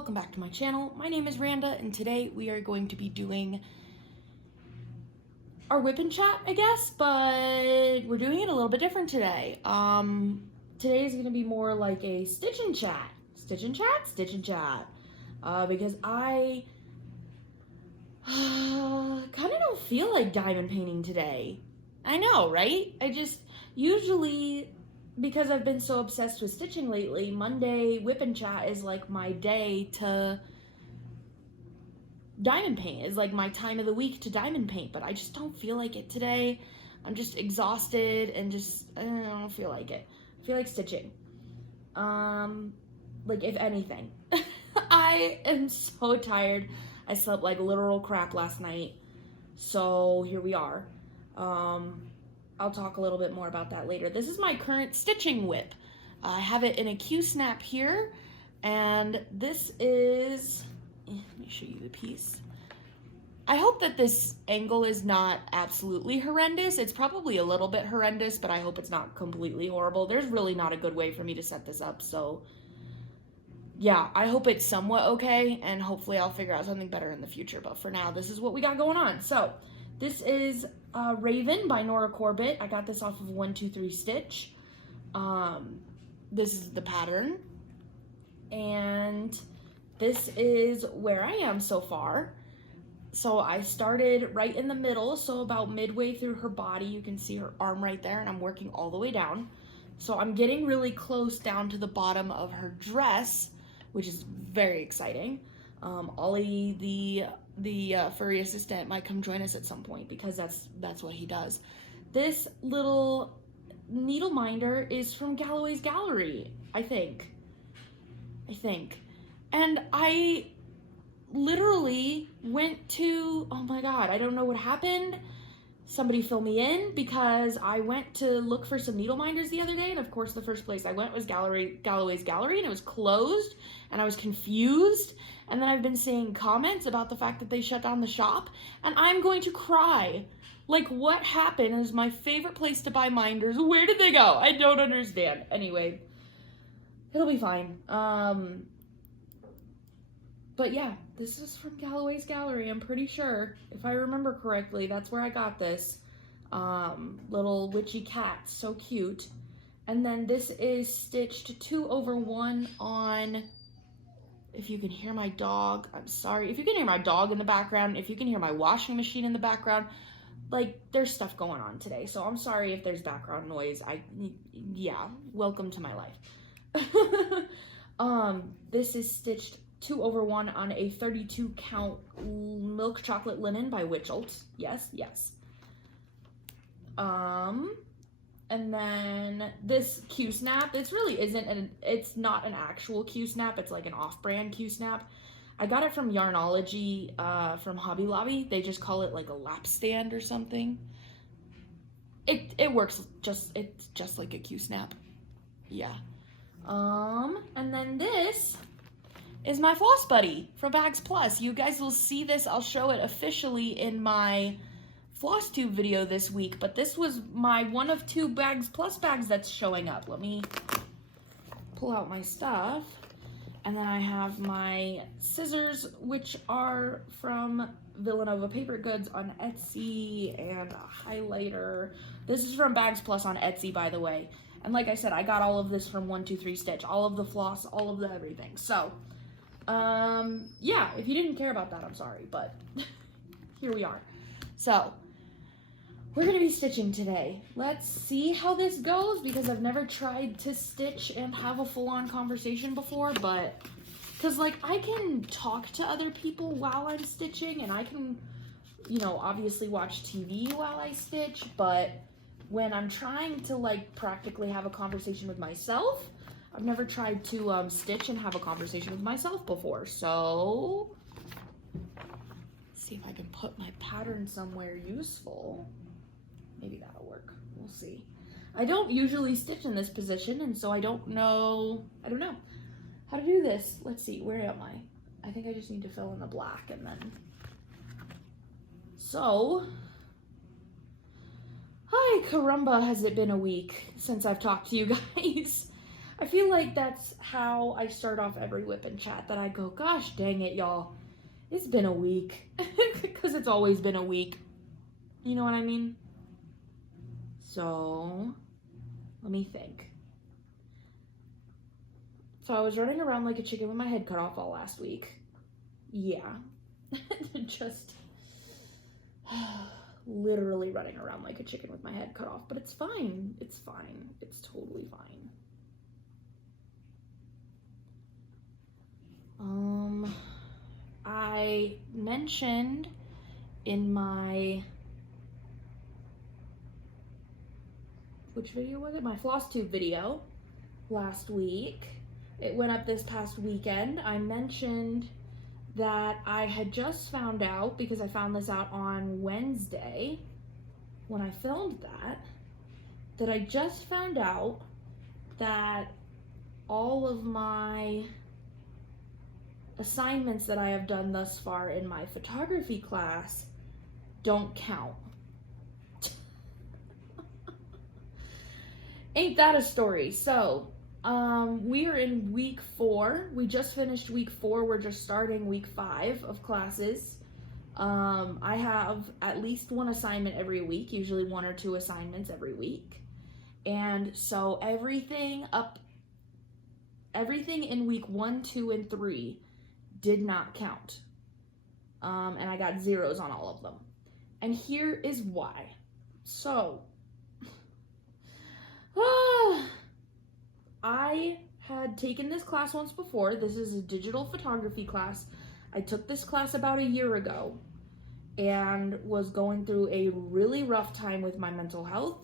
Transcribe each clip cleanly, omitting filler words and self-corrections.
welcome back to my channel. My name is Randa, and today we are going to be doing our whip and chat, I guess, but we're doing it a little bit different today. Today is going to be more like a stitch and chat. Stitch and chat? Stitch and chat. Because I kind of don't feel like diamond painting today. I know, right? Usually, because I've been so obsessed with stitching lately, Monday whip and chat is like my day to diamond paint. Is like my time of the week to diamond paint, but I just don't feel like it today. I'm just exhausted and I don't feel like it. I feel like stitching. Like if anything. I am so tired. I slept like literal crap last night. So here we are. I'll talk a little bit more about that later. This is my current stitching whip. I have it in a Q-snap here, and this is, let me show you the piece. I hope that this angle is not absolutely horrendous. It's probably a little bit horrendous, but I hope it's not completely horrible. There's really not a good way for me to set this up, so yeah, I hope it's somewhat okay, and hopefully I'll figure out something better in the future, but for now, this is what we got going on. So, this is Raven by Nora Corbett. I got this off of 123 Stitch. This is the pattern. And this is where I am so far. So I started right in the middle, so about midway through her body. You can see her arm right there, and I'm working all the way down. So I'm getting really close down to the bottom of her dress, which is very exciting. Ollie, the furry assistant, might come join us at some point because that's what he does. This little needle minder is from Galloway's Gallery, I think. And I literally went to, oh my god, I don't know what happened. Somebody fill me in, because I went to look for some needle minders the other day, and of course the first place I went was Galloway's Gallery, and it was closed, and I was confused, and then I've been seeing comments about the fact that they shut down the shop, and I'm going to cry. Like, what happened? It was my favorite place to buy minders. Where did they go? I don't understand. Anyway, it'll be fine. But yeah, this is from Galloway's Gallery, I'm pretty sure. If I remember correctly, that's where I got this. Little witchy cat, so cute. And then this is stitched 2/1 on, if you can hear my dog, I'm sorry. If you can hear my dog in the background, if you can hear my washing machine in the background, like, there's stuff going on today. So I'm sorry if there's background noise. Yeah, welcome to my life. This is stitched 2/1 on a 32 count milk chocolate linen by Witchelt. Yes. And then this Q-snap, this really isn't, it's not an actual Q-snap, it's like an off-brand Q-snap. I got it from Yarnology, from Hobby Lobby. They just call it like a lap stand or something. It works it's just like a Q-snap. Yeah. And then this is my floss buddy from Bags Plus. You guys will see this. I'll show it officially in my floss tube video this week, but this was my one of 2 Bags Plus bags that's showing up. Let me pull out my stuff. And then I have my scissors, which are from Villanova Paper Goods on Etsy, and a highlighter. This is from Bags Plus on Etsy, by the way. And like I said, I got all of this from 123 Stitch. All of the floss, all of the everything. So, yeah, if you didn't care about that, I'm sorry, but here we are. So, we're gonna be stitching today. Let's see how this goes, because I've never tried to stitch and have a full-on conversation before, but, because, like, I can talk to other people while I'm stitching, and I can, you know, obviously watch TV while I stitch, but when I'm trying to, like, practically have a conversation with myself, I've never tried to stitch and have a conversation with myself before, so let's see if I can put my pattern somewhere useful. Maybe that'll work. We'll see. I don't usually stitch in this position, and so I don't know how to do this. Let's see, where am I? I think I just need to fill in the black, and then, so, hi, caramba, has it been a week since I've talked to you guys. I feel like that's how I start off every whip and chat, that I go, gosh dang it, y'all. It's been a week. Because it's always been a week. You know what I mean? So, let me think. So I was running around like a chicken with my head cut off all last week. Yeah. Just literally running around like a chicken with my head cut off. But it's fine. It's fine. It's totally fine. I mentioned in my, which video was it? My floss tube video last week. It went up this past weekend. I mentioned that I had just found out, because I found this out on Wednesday when I filmed that I just found out that all of my assignments that I have done thus far in my photography class don't count. Ain't that a story? So, we are in week 4. We just finished week 4. We're just starting week 5 of classes. I have at least one assignment every week, usually 1 or 2 assignments every week. And so everything in week 1, 2, and 3 did not count. And I got zeros on all of them. And here is why. So, I had taken this class once before. This is a digital photography class. I took this class about a year ago and was going through a really rough time with my mental health,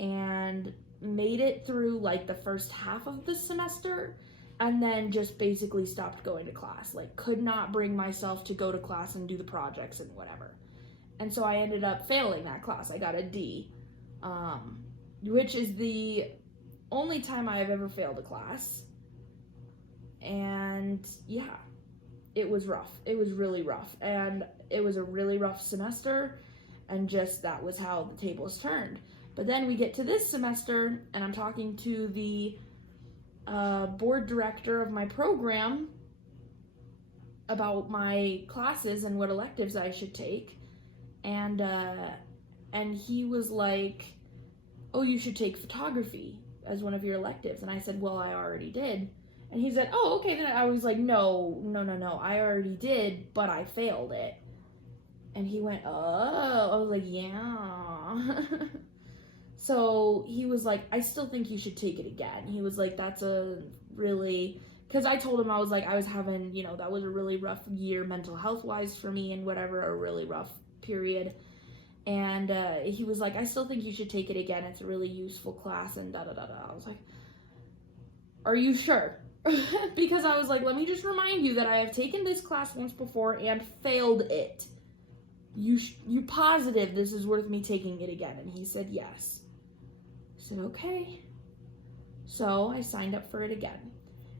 and made it through like the first half of the semester, and then just basically stopped going to class. Like, could not bring myself to go to class and do the projects and whatever. And so I ended up failing that class. I got a D, which is the only time I have ever failed a class. And yeah, it was rough. It was really rough. And it was a really rough semester, and just that was how the tables turned. But then we get to this semester, and I'm talking to the board director of my program about my classes and what electives I should take. And he was like, oh, you should take photography as one of your electives. And I said, well, I already did. And he said, oh, okay. Then I was like, no, I already did, but I failed it. And he went, oh. I was like, yeah. So he was like, I still think you should take it again. He was like, that's a really, because I told him, I was like, I was having, that was a really rough year mental health wise for me, and whatever, a really rough period. And he was like, I still think you should take it again. It's a really useful class, and da-da-da-da. I was like, are you sure? Because I was like, let me just remind you that I have taken this class once before and failed it. You positive this is worth me taking it again? And he said yes. I said, okay. So I signed up for it again.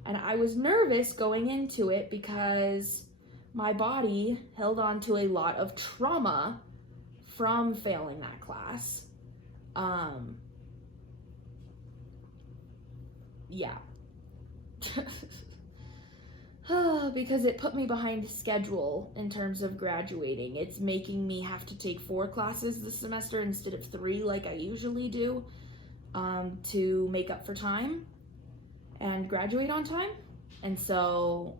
And I was nervous going into it because my body held on to a lot of trauma from failing that class. Yeah. Because it put me behind schedule in terms of graduating. It's making me have to take 4 classes this semester instead of 3 like I usually do, to make up for time and graduate on time. And so,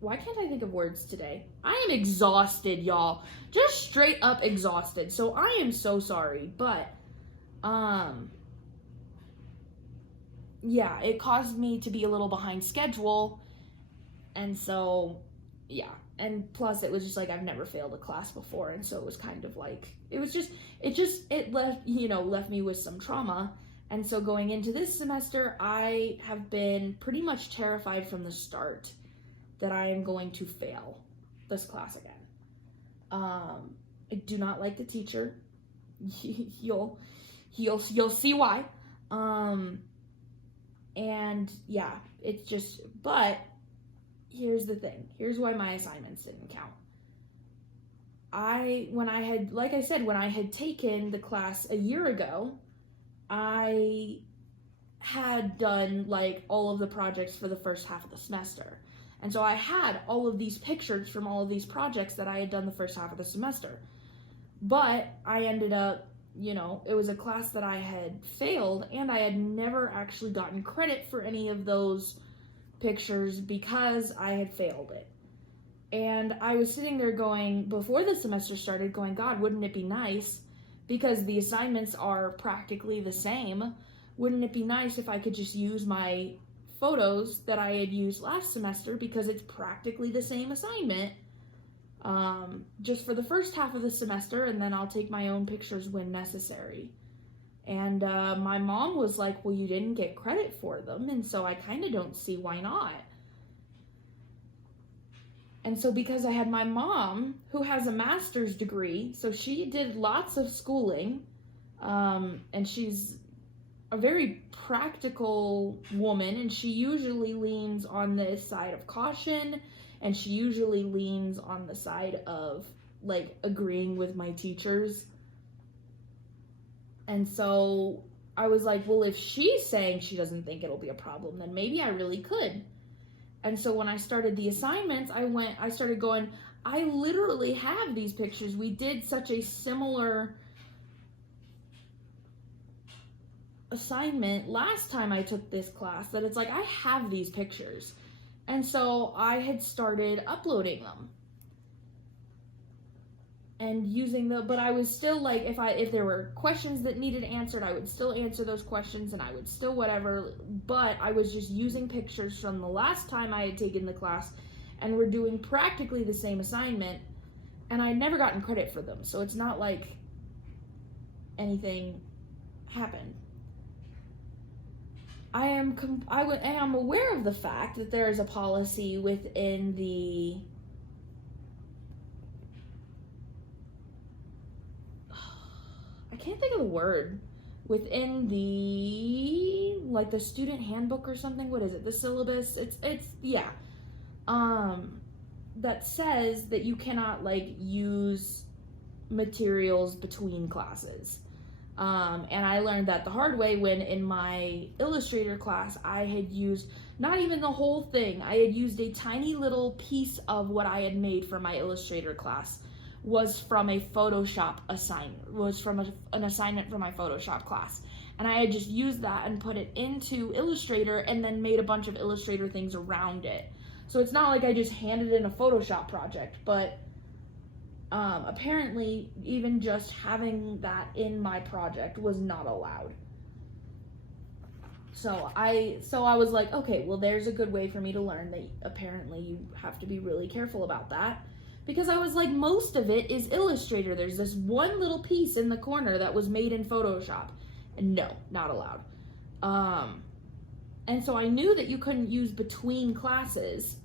why can't I think of words today? I am exhausted, y'all. Just straight up exhausted. So I am so sorry, but, yeah, it caused me to be a little behind schedule. And so, yeah. And plus it was just like, I've never failed a class before. And so it was kind of like, it left me with some trauma. And so going into this semester, I have been pretty much terrified from the start that I am going to fail this class again. I do not like the teacher. You'll see why. And yeah, it's just, but here's the thing. Here's why my assignments didn't count. like I said, when I had taken the class a year ago, I had done like all of the projects for the first half of the semester. And so I had all of these pictures from all of these projects that I had done the first half of the semester. But I ended up, it was a class that I had failed, and I had never actually gotten credit for any of those pictures because I had failed it. And I was sitting there going, before the semester started, going, God, wouldn't it be nice, because the assignments are practically the same, wouldn't it be nice if I could just use my photos that I had used last semester, because it's practically the same assignment, just for the first half of the semester, and then I'll take my own pictures when necessary. And my mom was like, well, you didn't get credit for them, and so I kind of don't see why not. And so because I had my mom, who has a master's degree, so she did lots of schooling, and she's a very practical woman, and she usually leans on the side of caution, and she usually leans on the side of, like, agreeing with my teachers. And so I was like, well, if she's saying she doesn't think it'll be a problem, then maybe I really could. And so when I started the assignments, I started going, I literally have these pictures. We did such a similar assignment last time I took this class that it's like, I have these pictures. And so I had started uploading them and using but I was still like, if there were questions that needed answered, I would still answer those questions, and I would still whatever, but I was just using pictures from the last time I had taken the class, and we're doing practically the same assignment, and I'd never gotten credit for them, so it's not like anything happened. I am aware of the fact that there is a policy within the I can't think of the word, within the, like, the student handbook or something. What is it? The syllabus? It's that says that you cannot, like, use materials between classes. And I learned that the hard way when in my Illustrator class, I had used not even the whole thing. I had used a tiny little piece of what I had made for my Illustrator class. Was from a Photoshop assignment, an assignment for my Photoshop class. And I had just used that and put it into Illustrator and then made a bunch of Illustrator things around it. So it's not like I just handed in a Photoshop project, but apparently even just having that in my project was not allowed. So I was like, okay, well, there's a good way for me to learn that apparently you have to be really careful about that. Because I was like, most of it is Illustrator. There's this one little piece in the corner that was made in Photoshop. And no, not allowed. And so I knew that you couldn't use between classes,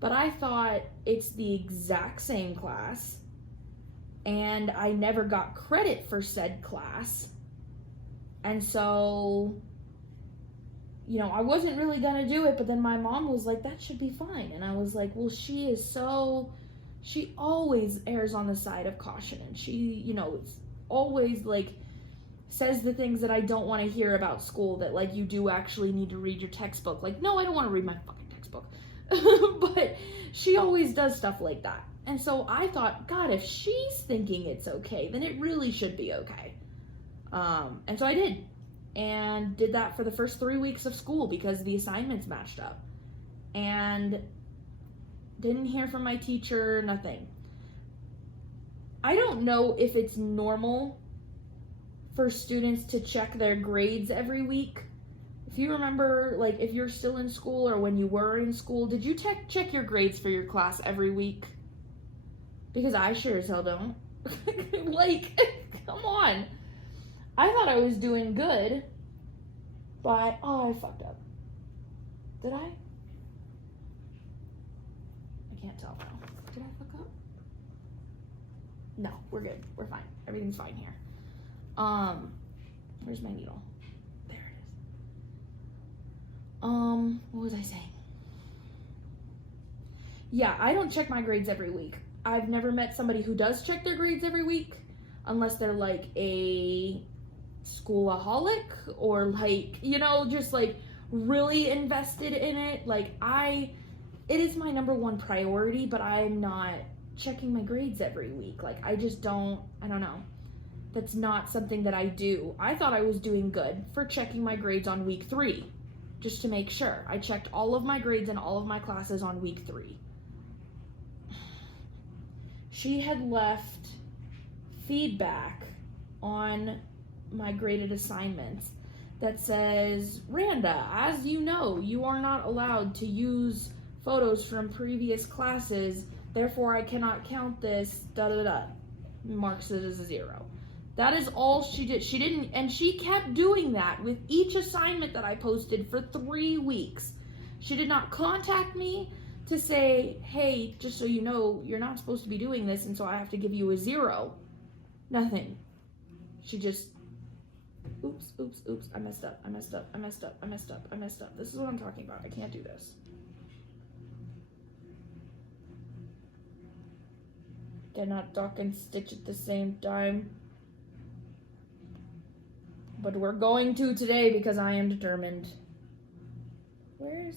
but I thought it's the exact same class, and I never got credit for said class. And so, I wasn't really gonna do it, but then my mom was like, that should be fine. And I was like, well, she always errs on the side of caution, and she, it's always, like, says the things that I don't want to hear about school, that, like, you do actually need to read your textbook. Like, no, I don't want to read my fucking textbook. But she always does stuff like that. And so I thought, God, if she's thinking it's okay, then it really should be okay. And so I did. And did that for the first 3 weeks of school because the assignments matched up. And didn't hear from my teacher, nothing. I don't know if it's normal for students to check their grades every week. If you remember, like, if you're still in school or when you were in school, did you check your grades for your class every week? Because I sure as hell don't. Like, come on. I thought I was doing good, but, I fucked up. Did I? Can't tell now. Did I fuck up? No, we're good. We're fine. Everything's fine here. Where's my needle? There it is. What was I saying? Yeah, I don't check my grades every week. I've never met somebody who does check their grades every week, unless they're like a schoolaholic or like, you know, just like really invested in it. Like it is my number one priority, but I'm not checking my grades every week. Like I don't know. That's not something that I do. I thought I was doing good for checking my grades on week 3, just to make sure. I checked all of my grades in all of my classes on week 3. She had left feedback on my graded assignments that says, Randa, as you know, you are not allowed to use photos from previous classes, therefore I cannot count this, marks it as a 0. That is all she did. She didn't, and she kept doing that with each assignment that I posted for 3 weeks. She did not contact me to say, hey, just so you know, you're not supposed to be doing this, and so I have to give you a 0. Nothing. She just, oops, I messed up. This is what I'm talking about. I can't do this. Cannot talk and stitch at the same time. But we're going to today because I am determined. Where is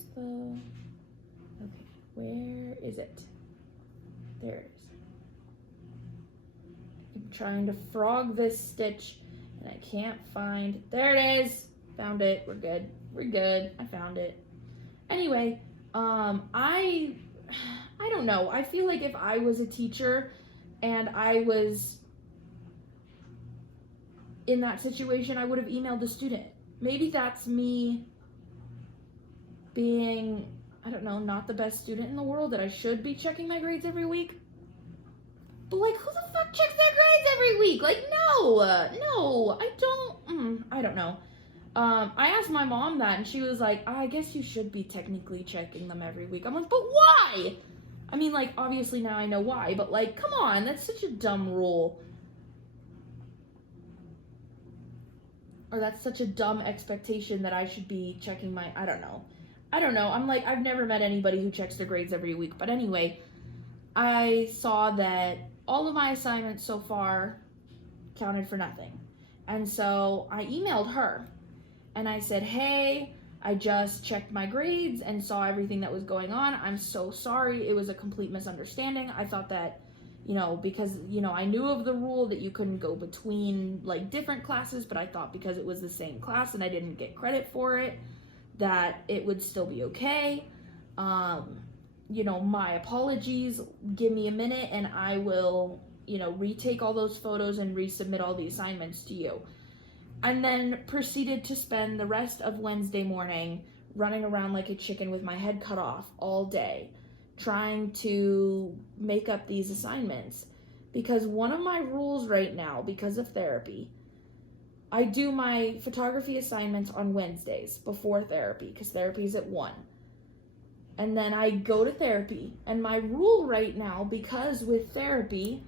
it? There it is. I'm trying to frog this stitch and I can't find, there it is. Found it, we're good, I found it. Anyway, I don't know, I feel like if I was a teacher and I was in that situation, I would have emailed the student. Maybe that's me being, I don't know, not the best student in the world, that I should be checking my grades every week. But like, who the fuck checks their grades every week? Like, no, I don't know. I asked my mom that and she was like, I guess you should be technically checking them every week. I'm like, but why? I mean, like, obviously now I know why, but like, come on, that's such a dumb rule. Or that's such a dumb expectation that I should be checking my, I don't know. I'm like, I've never met anybody who checks their grades every week. But anyway, I saw that all of my assignments so far counted for nothing. And so I emailed her and I said, hey, I just checked my grades and saw everything that was going on. I'm so sorry. It was a complete misunderstanding. I thought that, you know, because, you know, I knew of the rule that you couldn't go between like different classes, but I thought because it was the same class and I didn't get credit for it, that it would still be okay. You know, my apologies. Give me a minute and I will, you know, retake all those photos and resubmit all the assignments to you. And then proceeded to spend the rest of Wednesday morning running around like a chicken with my head cut off all day, trying to make up these assignments. Because one of my rules right now, because of therapy, I do my photography assignments on Wednesdays before therapy, because therapy is at 1. And then I go to therapy. And my rule right now, because with therapy,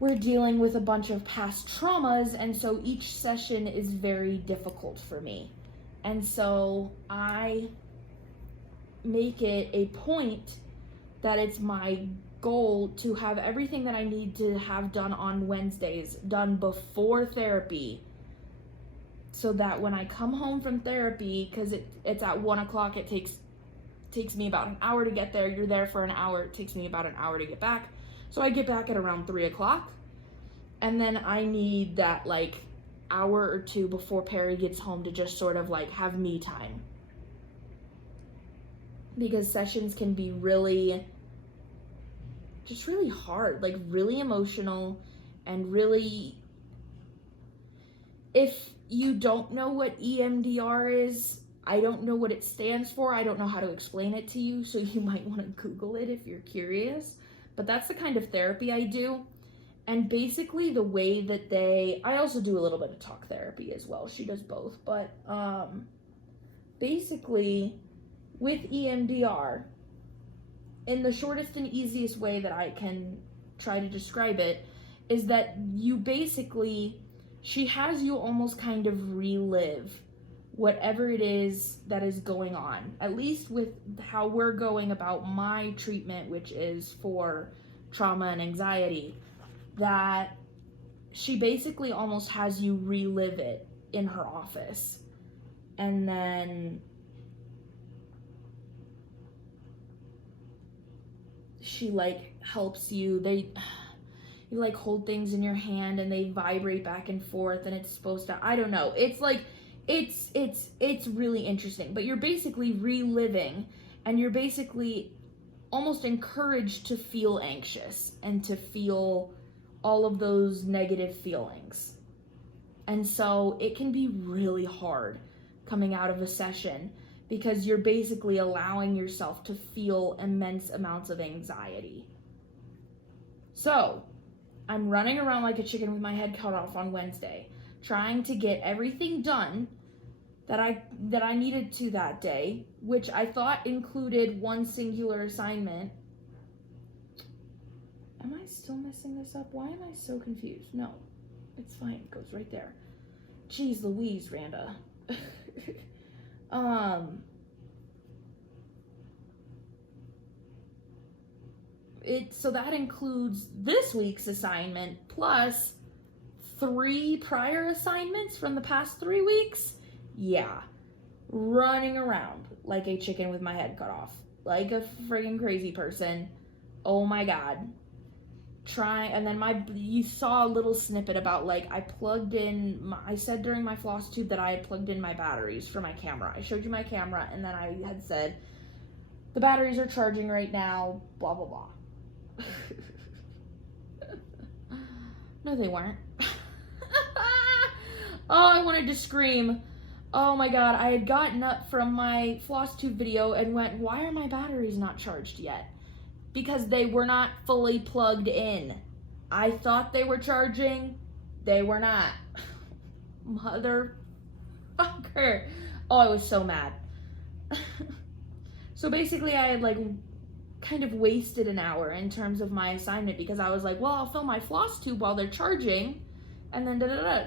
we're dealing with a bunch of past traumas, and so each session is very difficult for me. And so I make it a point that it's my goal to have everything that I need to have done on Wednesdays done before therapy, so that when I come home from therapy, because it's at 1 o'clock, it takes me about an hour to get there. You're there for an hour. It takes me about an hour to get back. So I get back at around 3 o'clock, and then I need that like hour or two before Perry gets home to just sort of like have me time. Because sessions can be really hard, like really emotional, and really, if you don't know what EMDR is, I don't know what it stands for. I don't know how to explain it to you, so you might want to Google it if you're curious. But that's the kind of therapy I do. And basically the way that I also do a little bit of talk therapy as well. She does both. But basically with EMDR, in the shortest and easiest way that I can try to describe it, is that you basically, she has you almost kind of relive whatever it is that is going on, at least with how we're going about my treatment, which is for trauma and anxiety, that she basically almost has you relive it in her office. And then she like helps you, you like hold things in your hand and they vibrate back and forth, and it's supposed to, I don't know, it's like it's really interesting. But you're basically reliving, and you're basically almost encouraged to feel anxious and to feel all of those negative feelings. And so it can be really hard coming out of a session, because you're basically allowing yourself to feel immense amounts of anxiety. So I'm running around like a chicken with my head cut off on Wednesday, trying to get everything done that I needed to that day, which I thought included one singular assignment. Am I still messing this up? Why am I so confused? No, it's fine. It goes right there. Jeez Louise, Randa. So that includes this week's assignment plus 3 prior assignments from the past 3 weeks. Yeah, running around like a chicken with my head cut off, like a friggin' crazy person. Oh my god. And then you saw a little snippet about like I said during my floss tube that I had plugged in my batteries for my camera. I showed you my camera, and then I had said the batteries are charging right now, blah blah blah. No, they weren't. Oh, I wanted to scream. Oh my god, I had gotten up from my floss tube video and went, why are my batteries not charged yet? Because they were not fully plugged in. I thought they were charging. They were not. Motherfucker. Oh, I was so mad. So basically I had like kind of wasted an hour in terms of my assignment, because I was like, well, I'll fill my floss tube while they're charging, and then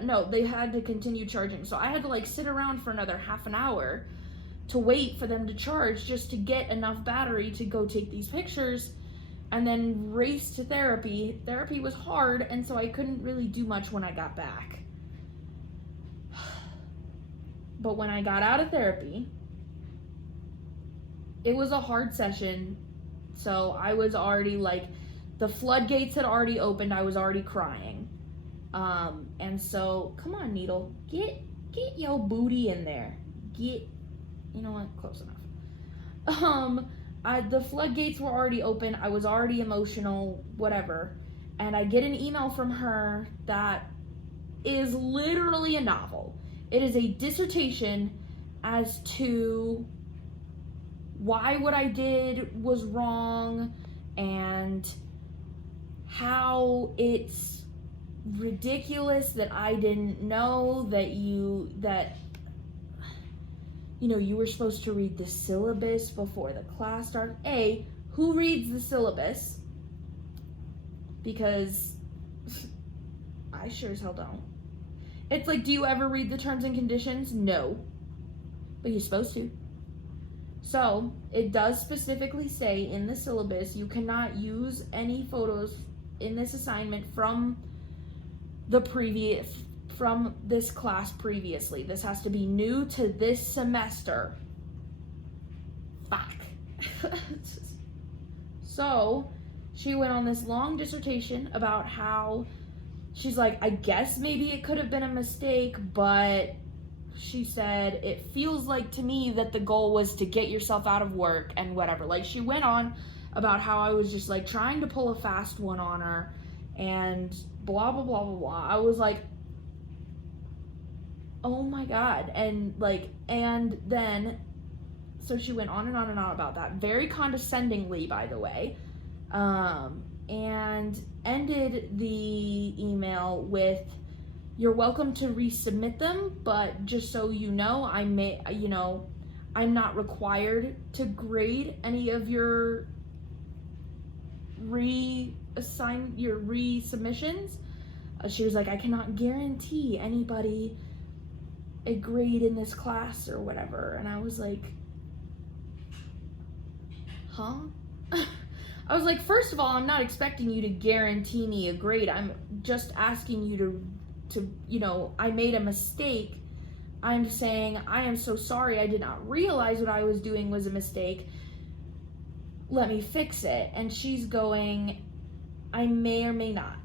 no, they had to continue charging. So I had to like sit around for another half an hour to wait for them to charge just to get enough battery to go take these pictures, and then race to therapy. Therapy was hard, and so I couldn't really do much when I got back. But when I got out of therapy, it was a hard session. So I was already like, the floodgates had already opened. I was already crying. And so, come on, Needle, get your booty in there. You know what? Close enough. The floodgates were already open. I was already emotional, whatever. And I get an email from her that is literally a novel. It is a dissertation as to why what I did was wrong, and how it's ridiculous that I didn't know that you were supposed to read the syllabus before the class started. A, who reads the syllabus? Because I sure as hell don't. It's like, do you ever read the terms and conditions? No. But you're supposed to. So, it does specifically say in the syllabus, you cannot use any photos in this assignment from this class previously. This has to be new to this semester. Fuck. So, she went on this long dissertation about how, she's like, I guess maybe it could have been a mistake, but she said, it feels like to me that the goal was to get yourself out of work and whatever. Like, she went on about how I was just like trying to pull a fast one on her and blah, blah, blah, blah, blah. I was like, oh my God. And then, so she went on and on and on about that, very condescendingly, by the way, and ended the email with, you're welcome to resubmit them, but just so you know, I'm not required to grade any of your resubmissions. She was like, I cannot guarantee anybody a grade in this class or whatever. And I was like, huh? I was like, first of all, I'm not expecting you to guarantee me a grade. I'm just asking you to, I made a mistake. I'm saying, I am so sorry. I did not realize what I was doing was a mistake. Let me fix it. And she's going, I may or may not.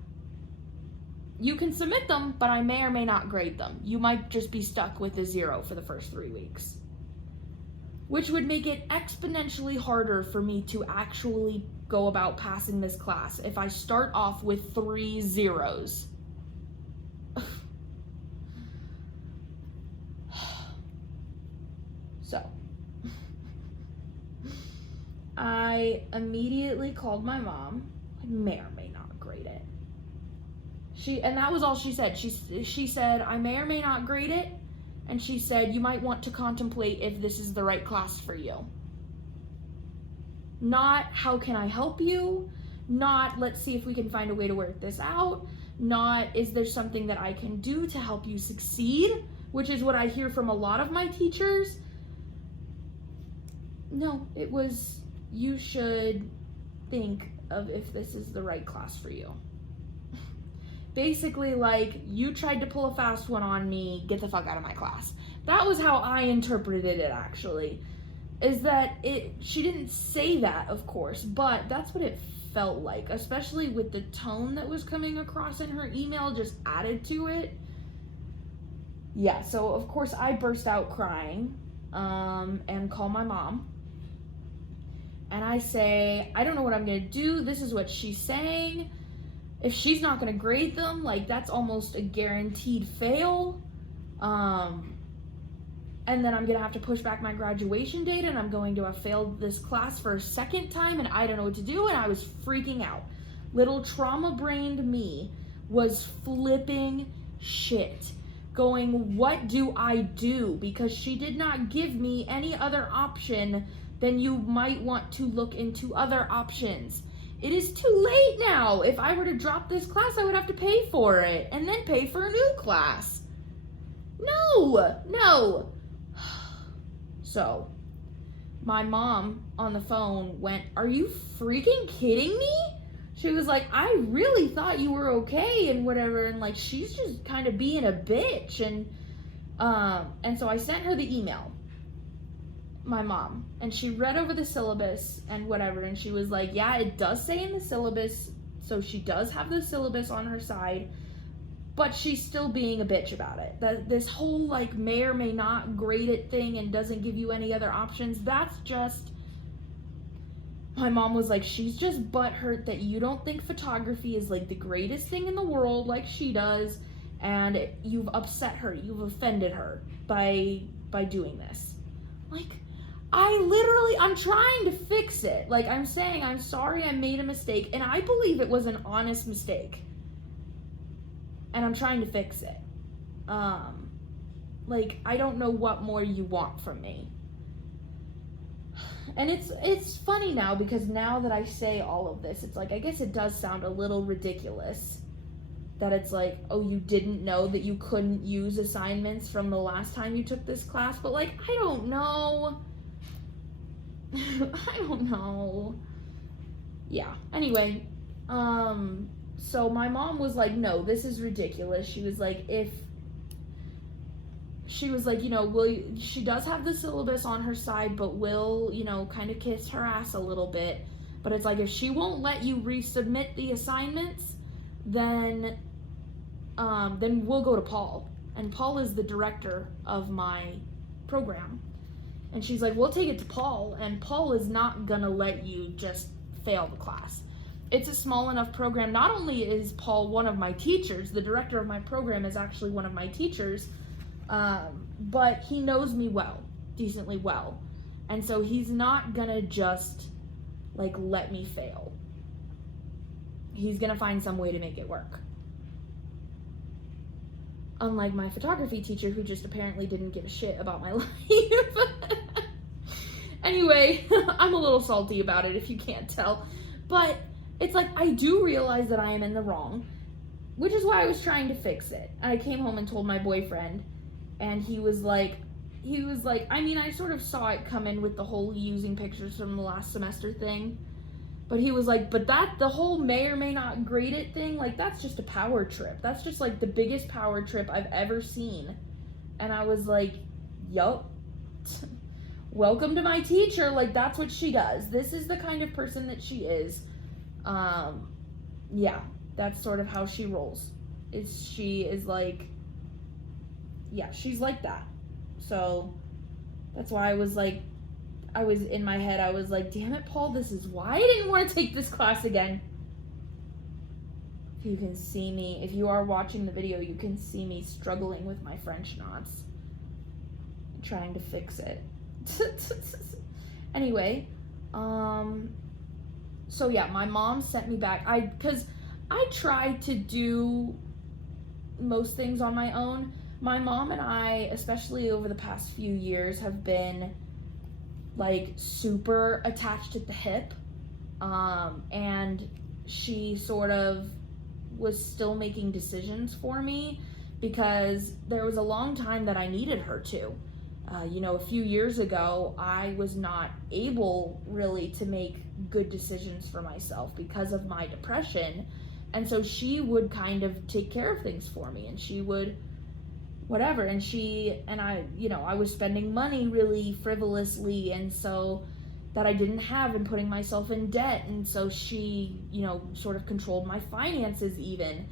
You can submit them, but I may or may not grade them. You might just be stuck with a 0 for the first 3 weeks. Which would make it exponentially harder for me to actually go about passing this class if I start off with 3 zeros. So, I immediately called my mom. I may or may not grade it. And that was all she said. She said, I may or may not grade it. And she said, you might want to contemplate if this is the right class for you. Not, how can I help you? Not, let's see if we can find a way to work this out. Not, is there something that I can do to help you succeed? Which is what I hear from a lot of my teachers. No, it was, you should think of if this is the right class for you. Basically, like, you tried to pull a fast one on me, get the fuck out of my class. That was how I interpreted it, actually. Is that she didn't say that, of course, but that's what it felt like, especially with the tone that was coming across in her email, just added to it. Yeah, so of course I burst out crying, and call my mom. And I say, I don't know what I'm gonna do. This is what she's saying. If she's not gonna grade them, like, that's almost a guaranteed fail. And then I'm gonna have to push back my graduation date, and I'm going to have failed this class for a second time, and I don't know what to do, and I was freaking out. Little trauma-brained me was flipping shit, going, what do I do? Because she did not give me any other option than you might want to look into other options. It is too late now. If I were to drop this class, I would have to pay for it and then pay for a new class. No. So, my mom on the phone went, are you freaking kidding me? She was like, I really thought you were okay and whatever, and like, she's just kind of being a bitch. And so I sent her the email, my mom, and she read over the syllabus and whatever, and she was like, yeah, it does say in the syllabus, so she does have the syllabus on her side, but she's still being a bitch about it. This whole, like, may or may not grade it thing and doesn't give you any other options, that's just, my mom was like, she's just butthurt that you don't think photography is, like, the greatest thing in the world like she does, and you've upset her, you've offended her by doing this. Like, I'm trying to fix it. Like, I'm saying, I'm sorry I made a mistake, and I believe it was an honest mistake. And I'm trying to fix it. Like, I don't know what more you want from me. And it's funny now, because now that I say all of this, it's like, I guess it does sound a little ridiculous. That it's like, oh, you didn't know that you couldn't use assignments from the last time you took this class? But, like, I don't know. I don't know. Yeah. Anyway, so my mom was like, no, this is ridiculous. She was like, she does have the syllabus on her side, but will, kind of kiss her ass a little bit. But it's like, if she won't let you resubmit the assignments, then we'll go to Paul. And Paul is the director of my program. And she's like, we'll take it to Paul, and Paul is not gonna let you just fail the class. It's a small enough program. Not only is Paul one of my teachers, the director of my program is actually one of my teachers, but he knows me decently well. And so he's not gonna just, like, let me fail. He's gonna find some way to make it work. Unlike my photography teacher, who just apparently didn't give a shit about my life. Anyway, I'm a little salty about it, if you can't tell. But it's like, I do realize that I am in the wrong, which is why I was trying to fix it. I came home and told my boyfriend, and he was like, I mean, I sort of saw it come in with the whole using pictures from the last semester thing. But he was like, but that, the whole may or may not grade it thing, like, that's just a power trip. That's just, like, the biggest power trip I've ever seen. And I was like, yup. Welcome to my teacher. Like, that's what she does. This is the kind of person that she is. Yeah, that's sort of how she rolls. She is like, yeah, she's like that. So, that's why I was like, I was in my head, I was like, damn it, Paul, this is why I didn't want to take this class again. If you can see me, if you are watching the video, you can see me struggling with my French knots. Trying to fix it. Anyway, so yeah, my mom sent me back. Because I tried to do most things on my own. My mom and I, especially over the past few years, have been like super attached at the hip, and she sort of was still making decisions for me because there was a long time that I needed her to. A few years ago, I was not able really to make good decisions for myself because of my depression, and so she would kind of take care of things for me, and she would whatever, and I was spending money really frivolously, and so that I didn't have, and putting myself in debt, and so she, sort of controlled my finances even,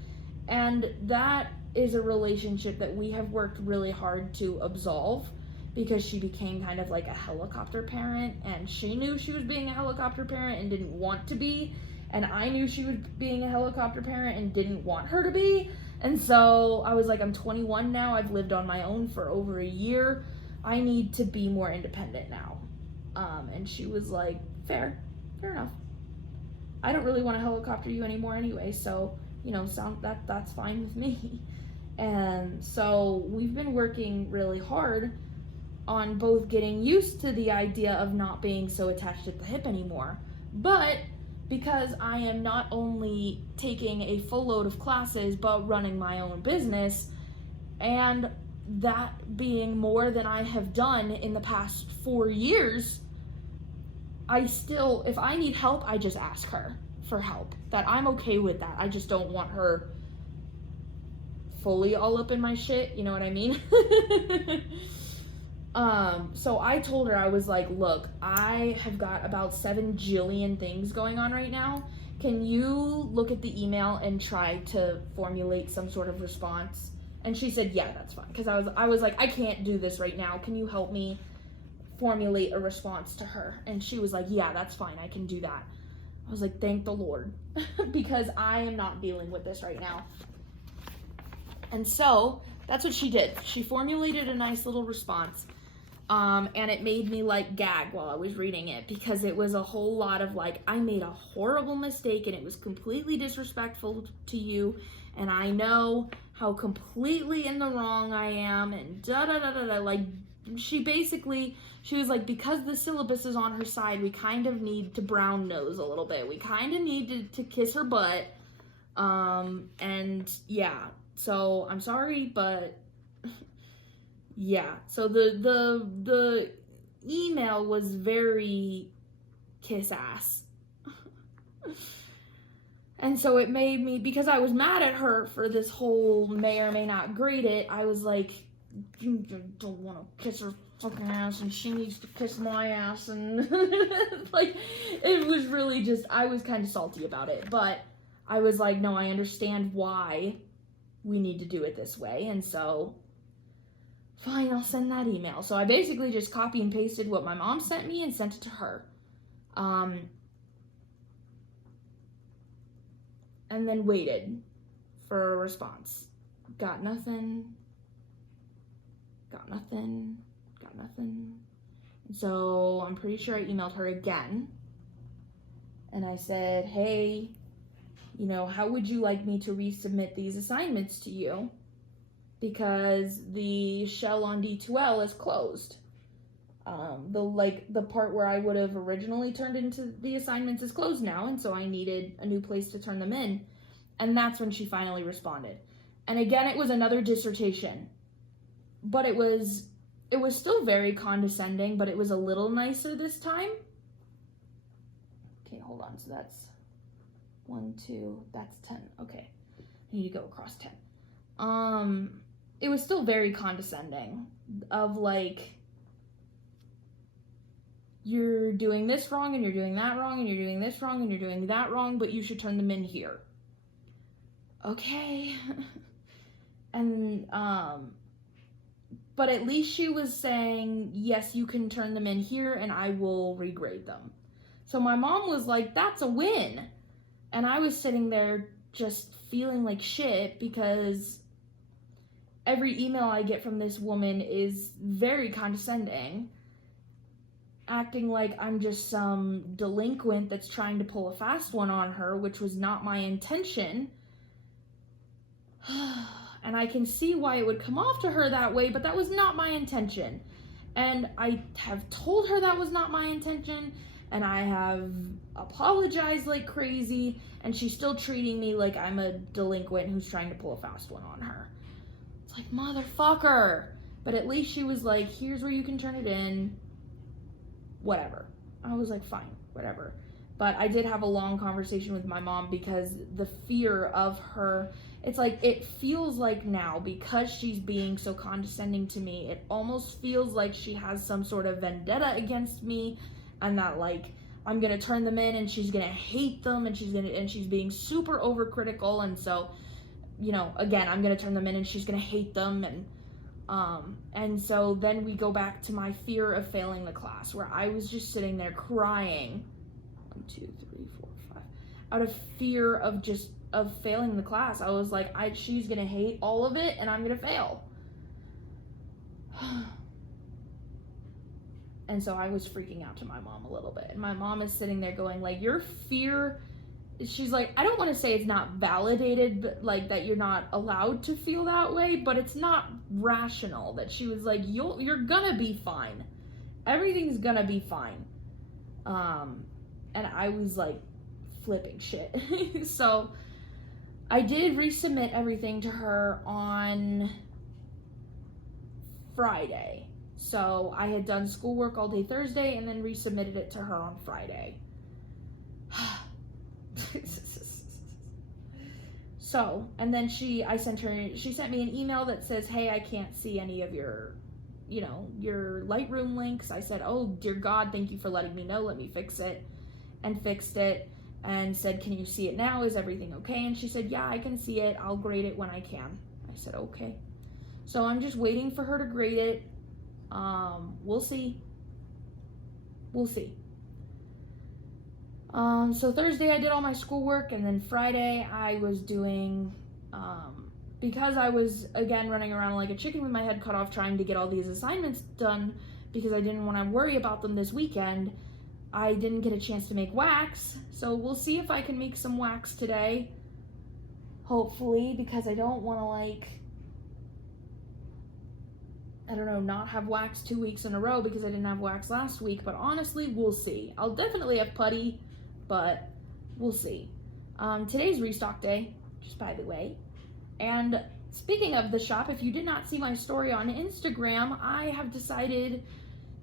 and that is a relationship that we have worked really hard to absolve, because she became kind of like a helicopter parent, and she knew she was being a helicopter parent and didn't want to be, and I knew she was being a helicopter parent and didn't want her to be. And so I was like, I'm 21 now, I've lived on my own for over a year, I need to be more independent now. And she was like, fair enough. I don't really want to helicopter you anymore anyway, so, that's fine with me. And so we've been working really hard on both getting used to the idea of not being so attached at the hip anymore, but because I am not only taking a full load of classes, but running my own business, and that being more than I have done in the past 4 years, if I need help, I just ask her for help. That I'm okay with that. I just don't want her fully all up in my shit, you know what I mean? So I told her, I was like, look, I have got about 7 jillion things going on right now. Can you look at the email and try to formulate some sort of response? And she said, yeah, that's fine. Because I was like, I can't do this right now. Can you help me formulate a response to her? And she was like, yeah, that's fine. I can do that. I was like, thank the Lord. Because I am not dealing with this right now. And so that's what she did. She formulated a nice little response. And it made me like gag while I was reading it, because it was a whole lot of like, I made a horrible mistake and it was completely disrespectful to you, and I know how completely in the wrong I am, and like, she was like, because the syllabus is on her side, we kind of need to brown nose a little bit, we kind of need to kiss her butt, and yeah, so I'm sorry, but yeah, so the email was very kiss ass. And so it made me, because I was mad at her for this whole may or may not grade it, I was like, you don't want to kiss her fucking ass, and she needs to kiss my ass, and like, it was really just, I was kind of salty about it, but I was like, no, I understand why we need to do it this way, and so fine, I'll send that email. So I basically just copy and pasted what my mom sent me and sent it to her. And then waited for a response. Got nothing. And so I'm pretty sure I emailed her again. And I said, hey, how would you like me to resubmit these assignments to you? Because the shell on D2L is closed. The part where I would have originally turned into the assignments is closed now, and so I needed a new place to turn them in. And that's when she finally responded. And again, it was another dissertation. But it was still very condescending, but it was a little nicer this time. Okay, hold on. So that's 1, 2, that's 10. Okay. I need to go across 10. It was still very condescending of like, you're doing this wrong and you're doing that wrong and you're doing this wrong and you're doing that wrong, but you should turn them in here. Okay. And, but at least she was saying, yes, you can turn them in here and I will regrade them. So my mom was like, that's a win. And I was sitting there just feeling like shit because every email I get from this woman is very condescending, acting like I'm just some delinquent that's trying to pull a fast one on her, which was not my intention. And I can see why it would come off to her that way, but that was not my intention. And I have told her that was not my intention, and I have apologized like crazy, and she's still treating me like I'm a delinquent who's trying to pull a fast one on her. It's like, motherfucker. But at least she was like, here's where you can turn it in. Whatever. I was like, fine, whatever. But I did have a long conversation with my mom because the fear of her, it's like, it feels like now, because she's being so condescending to me, it almost feels like she has some sort of vendetta against me, and that like, I'm gonna turn them in and she's gonna hate them, and she's being super overcritical, and so, you know, again, I'm gonna turn them in and she's gonna hate them, and so then we go back to my fear of failing the class, where I was just sitting there crying, 1, 2, 3, 4, 5, out of fear of failing the class. I was like, she's gonna hate all of it and I'm gonna fail. And so I was freaking out to my mom a little bit, and my mom is sitting there going like, your fear, she's like, I don't want to say it's not validated, but like that you're not allowed to feel that way, but it's not rational. That she was like, you're gonna be fine, everything's gonna be fine. And I was like flipping shit. So I did resubmit everything to her on Friday. So I had done schoolwork all day Thursday and then resubmitted it to her on Friday. So, and then she sent me an email that says, hey, I can't see any of your Lightroom links. I said, oh dear God, thank you for letting me know, let me fix it. And fixed it, and said, can you see it now? Is everything okay? And she said, yeah, I can see it. I'll grade it when I can. I said, okay. So I'm just waiting for her to grade it. We'll see. So Thursday I did all my schoolwork, and then Friday I was doing, because I was, again, running around like a chicken with my head cut off trying to get all these assignments done because I didn't want to worry about them this weekend, I didn't get a chance to make wax. So we'll see if I can make some wax today, hopefully, because I don't want to, like, I don't know, not have wax 2 weeks in a row because I didn't have wax last week. But honestly, we'll see. I'll definitely have putty, but we'll see. Today's restock day, just by the way. And speaking of the shop, if you did not see my story on Instagram, I have decided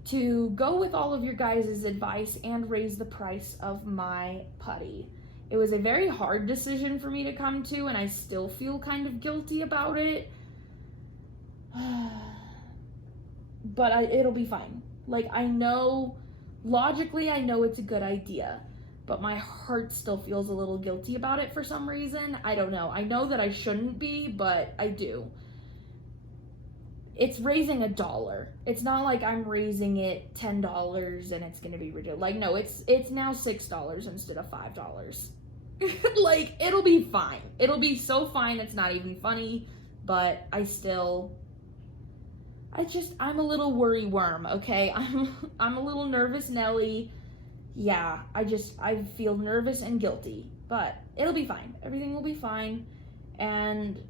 to go with all of your guys' advice and raise the price of my putty. It was a very hard decision for me to come to, and I still feel kind of guilty about it. But it'll be fine. Like, I know, logically, I know it's a good idea, but my heart still feels a little guilty about it for some reason. I don't know. I know that I shouldn't be, but I do. It's raising $1. It's not like I'm raising it $10 and it's gonna be ridiculous. Like, no, it's now $6 instead of $5. Like, it'll be fine. It'll be so fine, it's not even funny, but I'm a little worry worm, okay? I'm a little nervous Nelly. Yeah, I feel nervous and guilty, but it'll be fine. Everything will be fine. And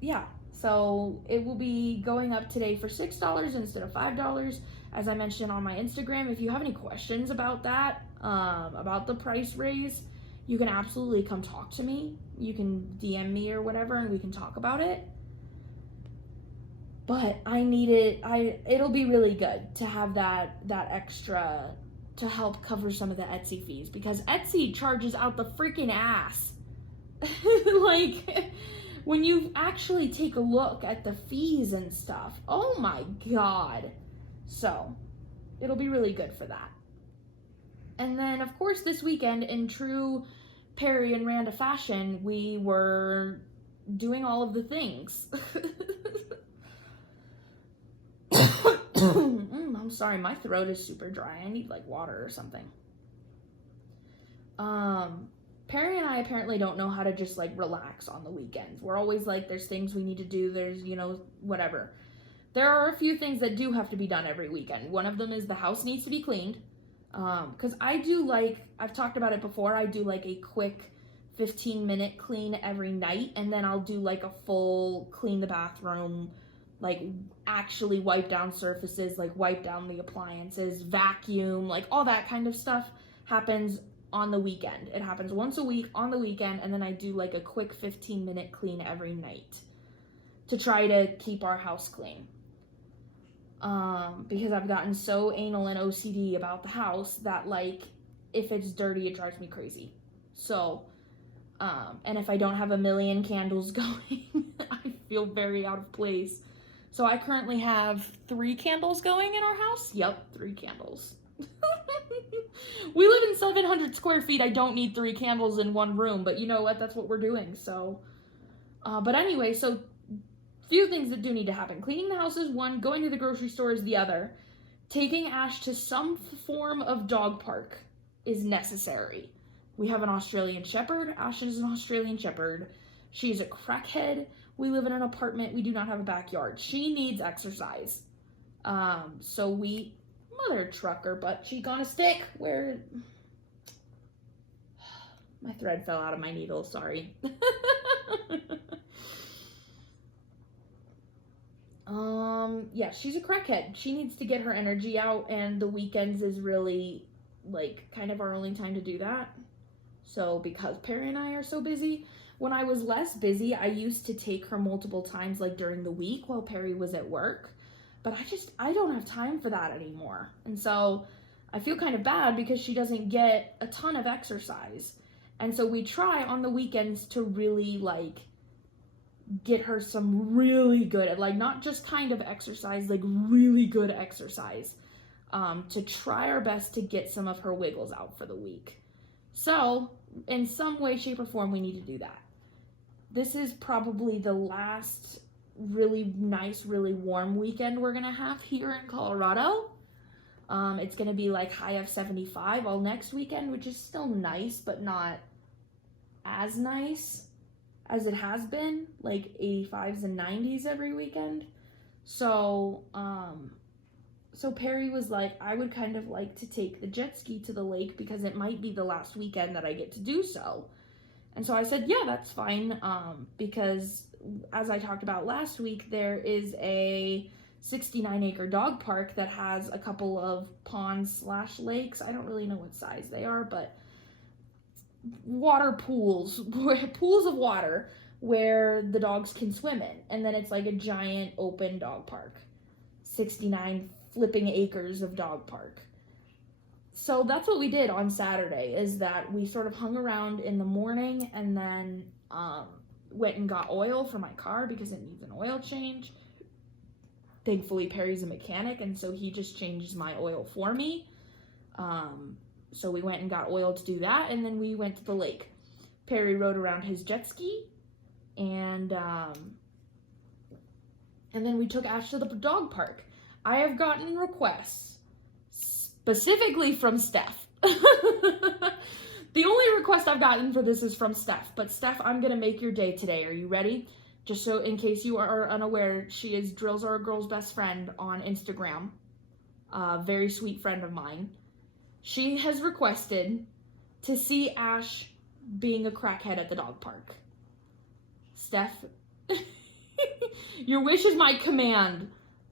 yeah, so it will be going up today for $6 instead of $5, as I mentioned on my Instagram. If you have any questions about that, about the price raise, you can absolutely come talk to me. You can DM me or whatever, and we can talk about it. But I need it. It'll be really good to have that extra to help cover some of the Etsy fees, because Etsy charges out the freaking ass. Like, when you actually take a look at the fees and stuff, oh my god. So, it'll be really good for that. And then, of course, this weekend, in true Perry and Randa fashion, we were doing all of the things. I'm sorry, my throat is super dry. I need like water or something. Perry and I apparently don't know how to just like relax on the weekends. We're always like, there's things we need to do, there's, you know, whatever. There are a few things that do have to be done every weekend. One of them is the house needs to be cleaned. Because I do like, I've talked about it before, I do like a quick 15-minute clean every night, and then I'll do like a full clean the bathroom, like actually wipe down surfaces, like wipe down the appliances, vacuum, like all that kind of stuff happens on the weekend. It happens once a week on the weekend, and then I do like a quick 15-minute clean every night to try to keep our house clean. Because I've gotten so anal and OCD about the house that like, if it's dirty, it drives me crazy. So, and if I don't have a million candles going, I feel very out of place. So I currently have 3 candles going in our house. Yep, 3 candles. We live in 700 square feet. I don't need 3 candles in one room, but you know what? That's what we're doing. So, but anyway, so few things that do need to happen. Cleaning the house is one, going to the grocery store is the other. Taking Ash to some form of dog park is necessary. We have an Australian Shepherd. Ash is an Australian Shepherd. She's a crackhead. We live in an apartment. We do not have a backyard. She needs exercise. So we, mother trucker, but she gonna stick where, my thread fell out of my needle, sorry. Yeah, she's a crackhead. She needs to get her energy out, and the weekends is really, like, kind of our only time to do that. So, because Perry and I are so busy, when I was less busy, I used to take her multiple times, like, during the week while Perry was at work. But I don't have time for that anymore. And so, I feel kind of bad because she doesn't get a ton of exercise. And so, we try on the weekends to really, like, get her some really good, like, not just kind of exercise, like really good exercise, to try our best to get some of her wiggles out for the week. So, in some way, shape, or form, we need to do that. This is probably the last really nice, really warm weekend we're gonna have here in Colorado. It's gonna be like high of 75 all next weekend, which is still nice, but not as nice as it has been, like 85s and 90s every weekend. So, so Perry was like, I would kind of like to take the jet ski to the lake because it might be the last weekend that I get to do so. And so I said, yeah, that's fine, because as I talked about last week, there is a 69-acre dog park that has a couple of ponds / lakes. I don't really know what size they are, but water pools of water where the dogs can swim in, and then it's like a giant open dog park, 69 flipping acres of dog park. So that's what we did on Saturday, is that we sort of hung around in the morning and then went and got oil for my car because it needs an oil change. Thankfully Perry's a mechanic, and so he just changes my oil for me. So we went and got oil to do that, and then we went to the lake. Perry rode around his jet ski, and then we took Ash to the dog park. I have gotten requests, specifically from Steph. The only request I've gotten for this is from Steph, but Steph, I'm gonna make your day today. Are you ready? Just so in case you are unaware, she is Drills Are a Girl's best friend on Instagram. Very sweet friend of mine. She has requested to see Ash being a crackhead at the dog park. Steph, your wish is my command,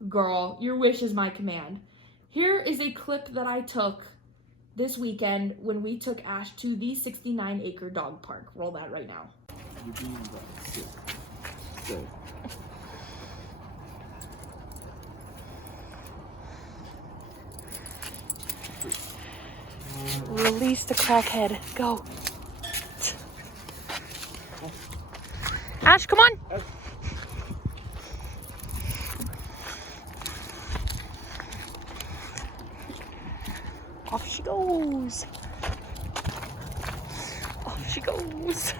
girl. Your wish is my command. Here is a clip that I took this weekend when we took Ash to the 69-acre dog park. Roll that right now. Release the crackhead. Go. Ash, come on. Off she goes. Off she goes.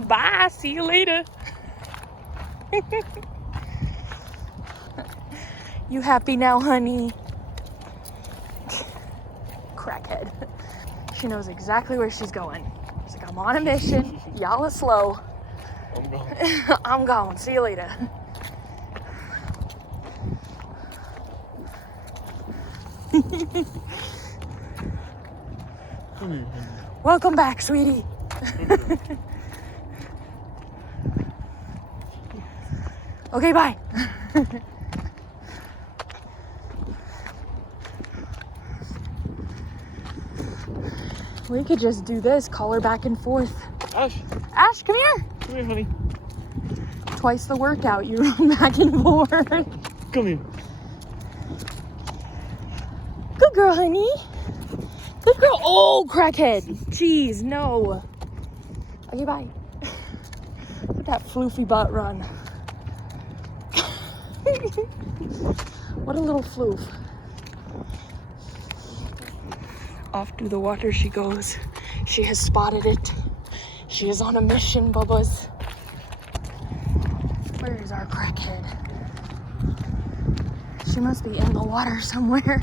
Bye. See you later. You happy now, honey? Crackhead. She knows exactly where she's going. She's like, I'm on a mission. Y'all are slow. I'm going. I'm going. See you later. Welcome back, sweetie. Okay, bye. We could just do this, call her back and forth. Ash. Ash, come here. Come here, honey. Twice the workout, you run back and forth. Come here. Good girl, honey. Good girl. Oh, crackhead. Jeez, no. Okay, bye. Look at that floofy butt run. What a little floof. Off to the water she goes. She has spotted it. She is on a mission, Bubba's. Where is our crackhead? She must be in the water somewhere.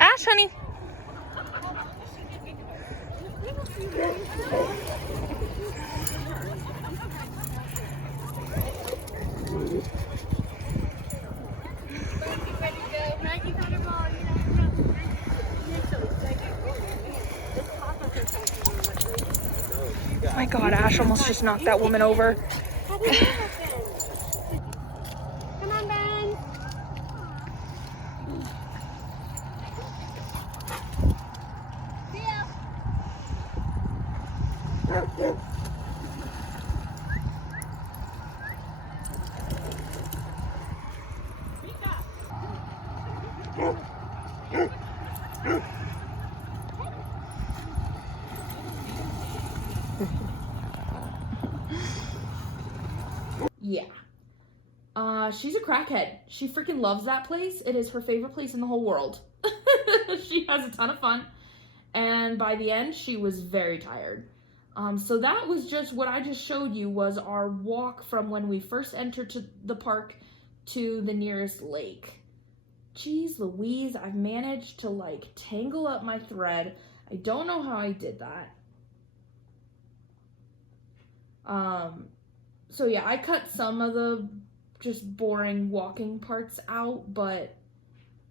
Ash, honey. Oh my God, Ash almost just knocked that woman over. Come on, Ben. Yeah. She's a crackhead. She freaking loves that place. It is her favorite place in the whole world. She has a ton of fun. And by the end, she was very tired. So that was just what I just showed you was our walk from when we first entered to the park to the nearest lake. Jeez Louise, I've managed to like tangle up my thread. I don't know how I did that. So yeah, I cut some of the just boring walking parts out, but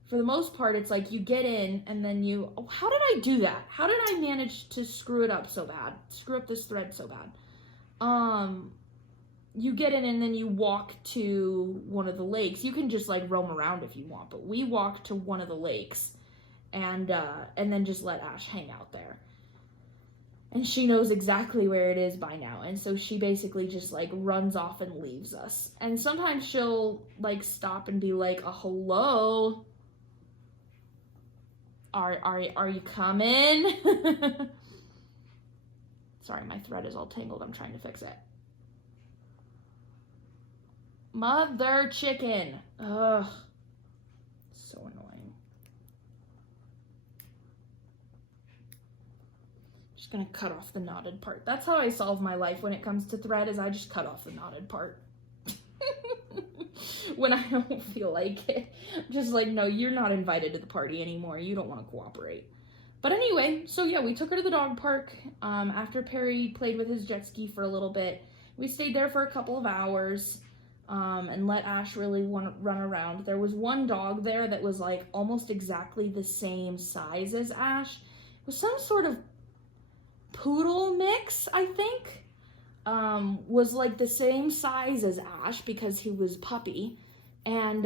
for the most part, it's like you get in and then you, oh, how did I do that? How did I manage to screw it up so bad? Screw up this thread so bad. You get in and then you walk to one of the lakes. You can just like roam around if you want, but we walked to one of the lakes and then just let Ash hang out there. And she knows exactly where it is by now. And so she basically just like runs off and leaves us. And sometimes she'll like stop and be like, oh, hello. Are you coming? Sorry, my thread is all tangled. I'm trying to fix it. Mother chicken. Ugh. So annoying. Just gonna cut off the knotted part. That's how I solve my life when it comes to thread, is I just cut off the knotted part. When I don't feel like it. Just like, no, you're not invited to the party anymore. You don't want to cooperate. But anyway, so yeah, we took her to the dog park. After Perry played with his jet ski for a little bit. We stayed there for a couple of hours. And let Ash really run around. There was one dog there that was like almost exactly the same size as Ash. It was some sort of poodle mix, I think. Was like the same size as Ash because he was puppy, and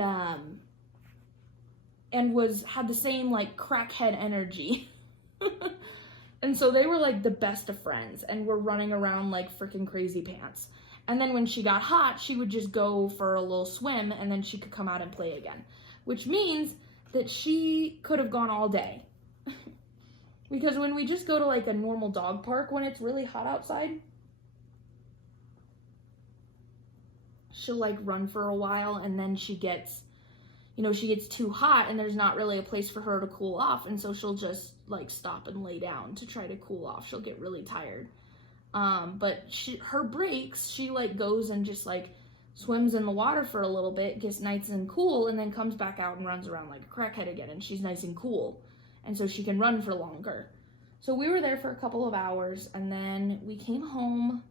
had the same like crackhead energy. And so they were like the best of friends and were running around like freaking crazy pants. And then when she got hot, she would just go for a little swim and then she could come out and play again, which means that she could have gone all day. Because when we just go to like a normal dog park when it's really hot outside, she'll like run for a while and then she gets too hot and there's not really a place for her to cool off, and so she'll just like stop and lay down to try to cool off. She'll get really tired. But her breaks, she like goes and just like swims in the water for a little bit, gets nice and cool, and then comes back out and runs around like a crackhead again, and she's nice and cool, and so she can run for longer. So we were there for a couple of hours, and then we came home.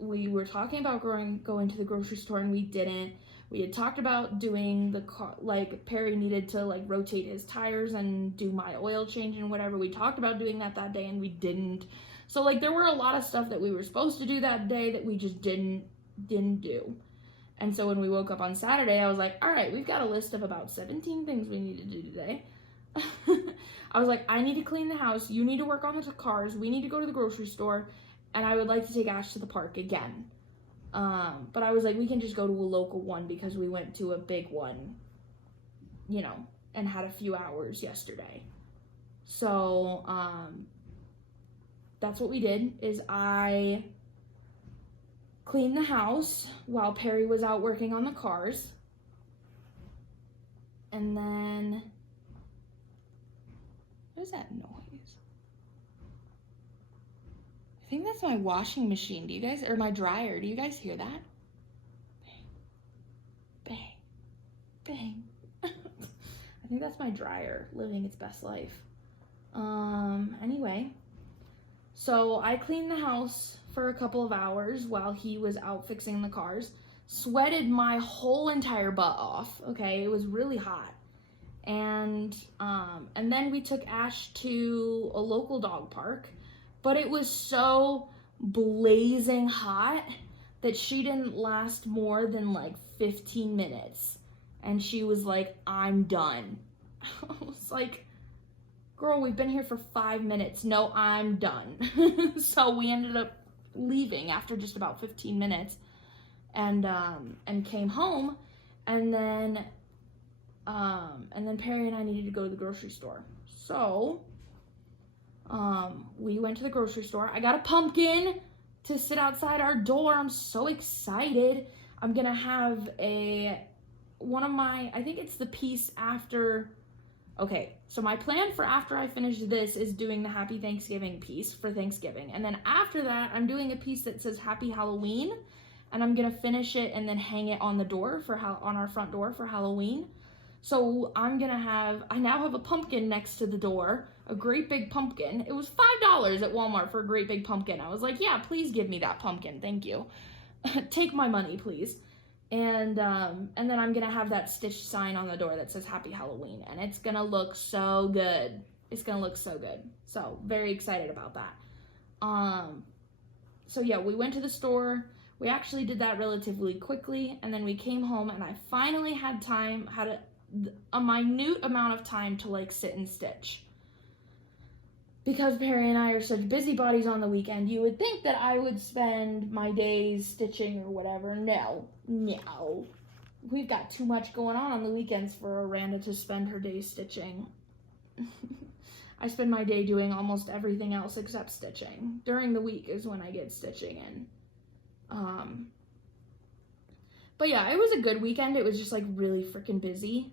We were talking about going to the grocery store, and we didn't. We had talked about doing the car, like Perry needed to like rotate his tires and do my oil change and whatever. We talked about doing that day and we didn't. So like there were a lot of stuff that we were supposed to do that day that we just didn't do. And so when we woke up on Saturday, I was like, all right, we've got a list of about 17 things we need to do today. I was like, I need to clean the house. You need to work on the cars. We need to go to the grocery store. And I would like to take Ash to the park again. But I was like, we can just go to a local one because we went to a big one, and had a few hours yesterday. So, that's what we did, is I cleaned the house while Perry was out working on the cars. And then, what is that noise? I think that's my washing machine. Do you guys, or my dryer, do you guys hear that? Bang, bang, bang. I think that's my dryer living its best life. Anyway, so I cleaned the house for a couple of hours while he was out fixing the cars. Sweated my whole entire butt off, okay? It was really hot. And then we took Ash to a local dog park. But it was so blazing hot that she didn't last more than like 15 minutes. And she was like, I'm done. I was like, girl, we've been here for 5 minutes. No, I'm done. So we ended up leaving after just about 15 minutes and came home. And then Perry and I needed to go to the grocery store. So we went to the grocery store. I got a pumpkin to sit outside our door. I'm so excited. I'm gonna have I think it's the piece after. Okay, so my plan for after I finish this is doing the Happy Thanksgiving piece for Thanksgiving. And then after that, I'm doing a piece that says Happy Halloween. And I'm gonna finish it and then hang it on the door on our front door for Halloween. So I now have a pumpkin next to the door, a great big pumpkin. It was $5 at Walmart for a great big pumpkin. I was like, yeah, please give me that pumpkin. Thank you. Take my money, please. And then I'm gonna have that stitched sign on the door that says Happy Halloween, and it's gonna look so good. It's gonna look so good. So very excited about that. So yeah, we went to the store. We actually did that relatively quickly, and then we came home, and I finally had a minute amount of time to like sit and stitch. Because Perry and I are such busybodies on the weekend, you would think that I would spend my days stitching or whatever. No. We've got too much going on the weekends for Aranda to spend her days stitching. I spend my day doing almost everything else except stitching. During the week is when I get stitching in. But yeah, it was a good weekend. It was just like really freaking busy.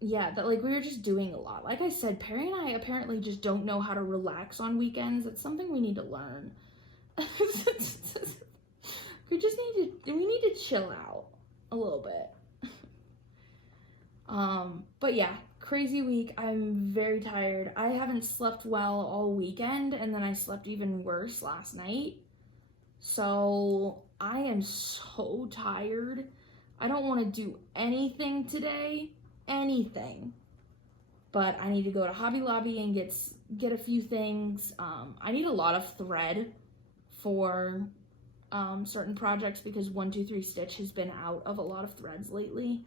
Yeah, that like we were just doing a lot. Like I said, Perry and I apparently just don't know how to relax on weekends. It's something we need to learn. we need to chill out a little bit. But yeah, crazy week. I'm very tired. I haven't slept well all weekend, and then I slept even worse last night. So I am so tired. I don't want to do anything today. Anything. but I need to go to Hobby Lobby and get a few things. I need a lot of thread for certain projects because 123 Stitch has been out of a lot of threads lately.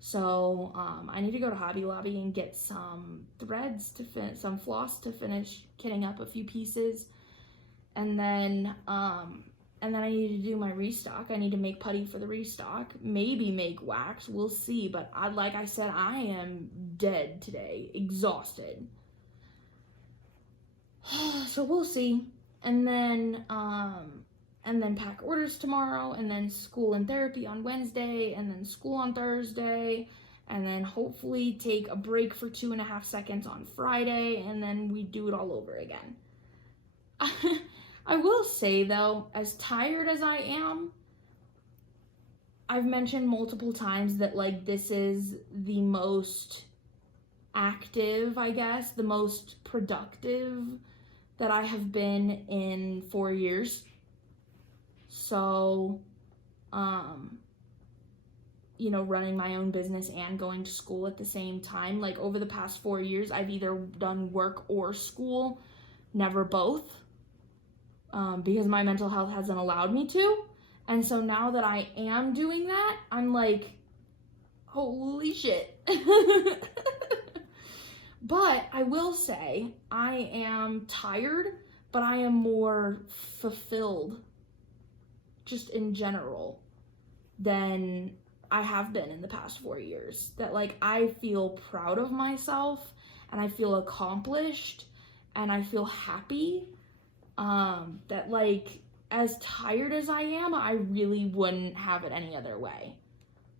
So I need to go to Hobby Lobby and get some threads some floss to finish kitting up a few pieces, and then I need to do my restock. I need to make putty for the restock, maybe make wax. We'll see. But like I said, I am dead today, exhausted. So we'll see. And then pack orders tomorrow, and then school and therapy on Wednesday, and then school on Thursday, and then hopefully take a break for 2.5 seconds on Friday, and then we do it all over again. I will say though, as tired as I am, I've mentioned multiple times that like this is the most active, I guess, the most productive that I have been in 4 years. So, running my own business and going to school at the same time, like over the past 4 years, I've either done work or school, never both, because my mental health hasn't allowed me to. And so now that I am doing that, I'm like, holy shit. But I will say, I am tired, but I am more fulfilled just in general than I have been in the past 4 years. That like I feel proud of myself, and I feel accomplished, and I feel happy. That like as tired as I am, I really wouldn't have it any other way.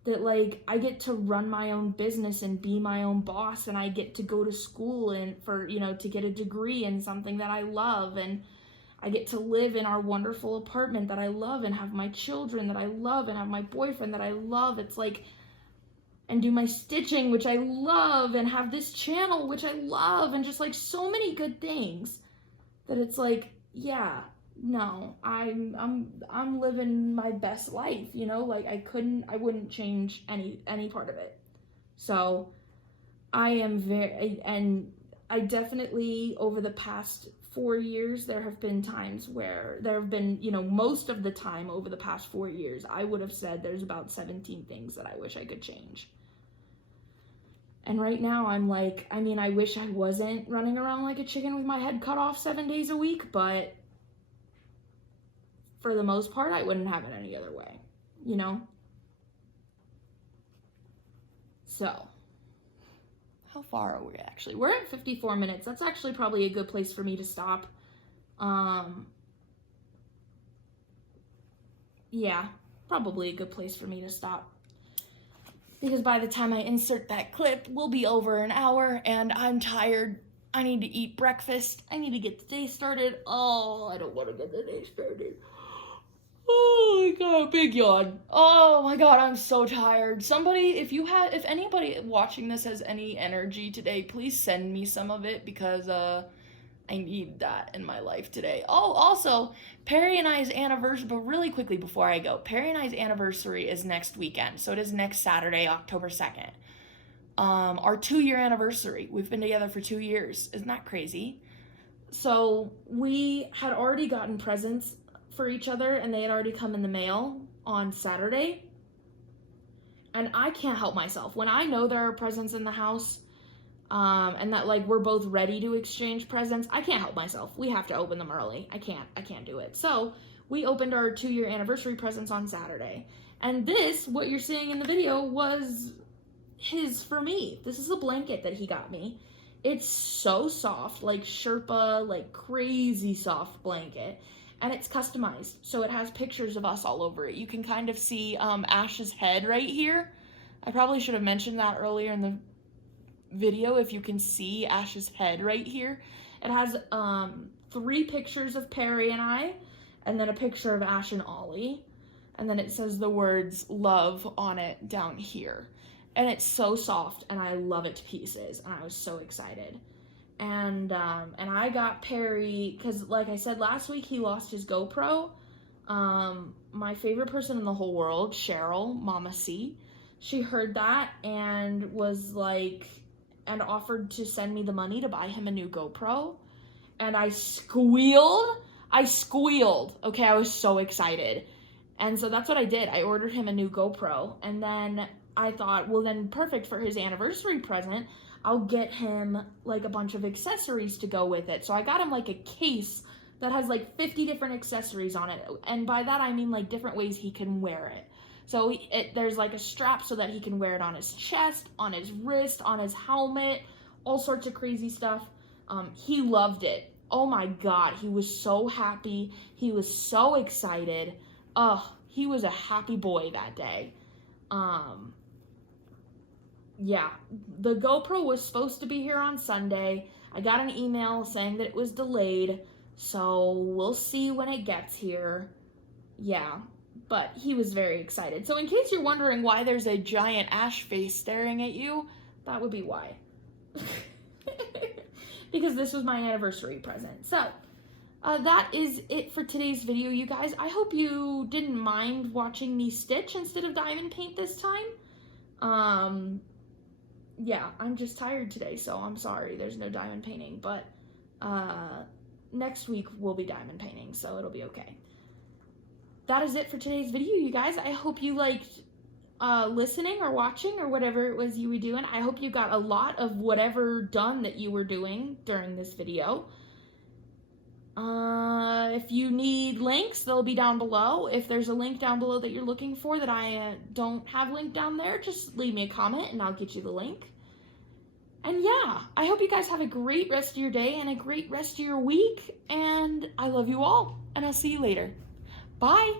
That like I get to run my own business and be my own boss, and I get to go to school and to get a degree in something that I love, and I get to live in our wonderful apartment that I love, and have my children that I love, and have my boyfriend that I love. It's like, and do my stitching, which I love, and have this channel, which I love, and just like so many good things that it's like, yeah, no, I'm living my best life, like I wouldn't change any part of it. So I am and I definitely, over the past 4 years, there have been times where there have been, most of the time over the past 4 years, I would have said there's about 17 things that I wish I could change. And right now I'm like, I wish I wasn't running around like a chicken with my head cut off 7 days a week, but for the most part, I wouldn't have it any other way, So, how far are we actually? We're at 54 minutes. That's actually probably a good place for me to stop. Yeah, probably a good place for me to stop. Because by the time I insert that clip, we'll be over an hour, and I'm tired. I need to eat breakfast. I need to get the day started. Oh, I don't want to get the day started. Oh my god, big yawn. Oh my god, I'm so tired. Somebody, if anybody watching this has any energy today, please send me some of it, because I need that in my life today. Oh, also, Perry and I's anniversary, but really quickly before I go, Perry and I's anniversary is next weekend. So it is next Saturday, October 2nd. Our 2-year anniversary. We've been together for 2 years. Isn't that crazy? So we had already gotten presents for each other, and they had already come in the mail on Saturday. And I can't help myself. When I know there are presents in the house, and that like we're both ready to exchange presents, I can't help myself. We have to open them early. I can't do it. So we opened our 2-year anniversary presents on Saturday. And this, what you're seeing in the video, was his for me. This is a blanket that he got me. It's so soft, like Sherpa, like crazy soft blanket. And it's customized, so it has pictures of us all over it. You can kind of see Ash's head right here. I probably should have mentioned that earlier in the video. If you can see Ash's head right here, it has 3 pictures of Perry and I, and then a picture of Ash and Ollie, and then it says the words love on it down here. And it's so soft, and I love it to pieces, and I was so excited. And I got Perry, because like I said last week, he lost his GoPro. My favorite person in the whole world, Cheryl, Mama C, she heard that and was like, and offered to send me the money to buy him a new GoPro. And I squealed. Okay, I was so excited. And so that's what I did. I ordered him a new GoPro. And then I thought, well, then perfect for his anniversary present. I'll get him like a bunch of accessories to go with it. So I got him like a case that has like 50 different accessories on it. And by that, I mean like different ways he can wear it. So there's like a strap so that he can wear it on his chest, on his wrist, on his helmet, all sorts of crazy stuff. He loved it. Oh my God, he was so happy. He was so excited. He was a happy boy that day. Yeah, the GoPro was supposed to be here on Sunday. I got an email saying that it was delayed, so we'll see when it gets here. Yeah, but he was very excited. So in case you're wondering why there's a giant ash face staring at you, that would be why. Because this was my anniversary present. So, that is it for today's video, you guys. I hope you didn't mind watching me stitch instead of diamond paint this time. Yeah, I'm just tired today, so I'm sorry there's no diamond painting, but next week we'll be diamond painting, so it'll be okay. That is it for today's video, you guys. I hope you liked listening or watching or whatever it was you were doing. I hope you got a lot of whatever done that you were doing during this video. If you need links, they'll be down below. If there's a link down below that you're looking for that I don't have linked down there, just leave me a comment and I'll get you the link. And yeah, I hope you guys have a great rest of your day and a great rest of your week. And I love you all. And I'll see you later. Bye.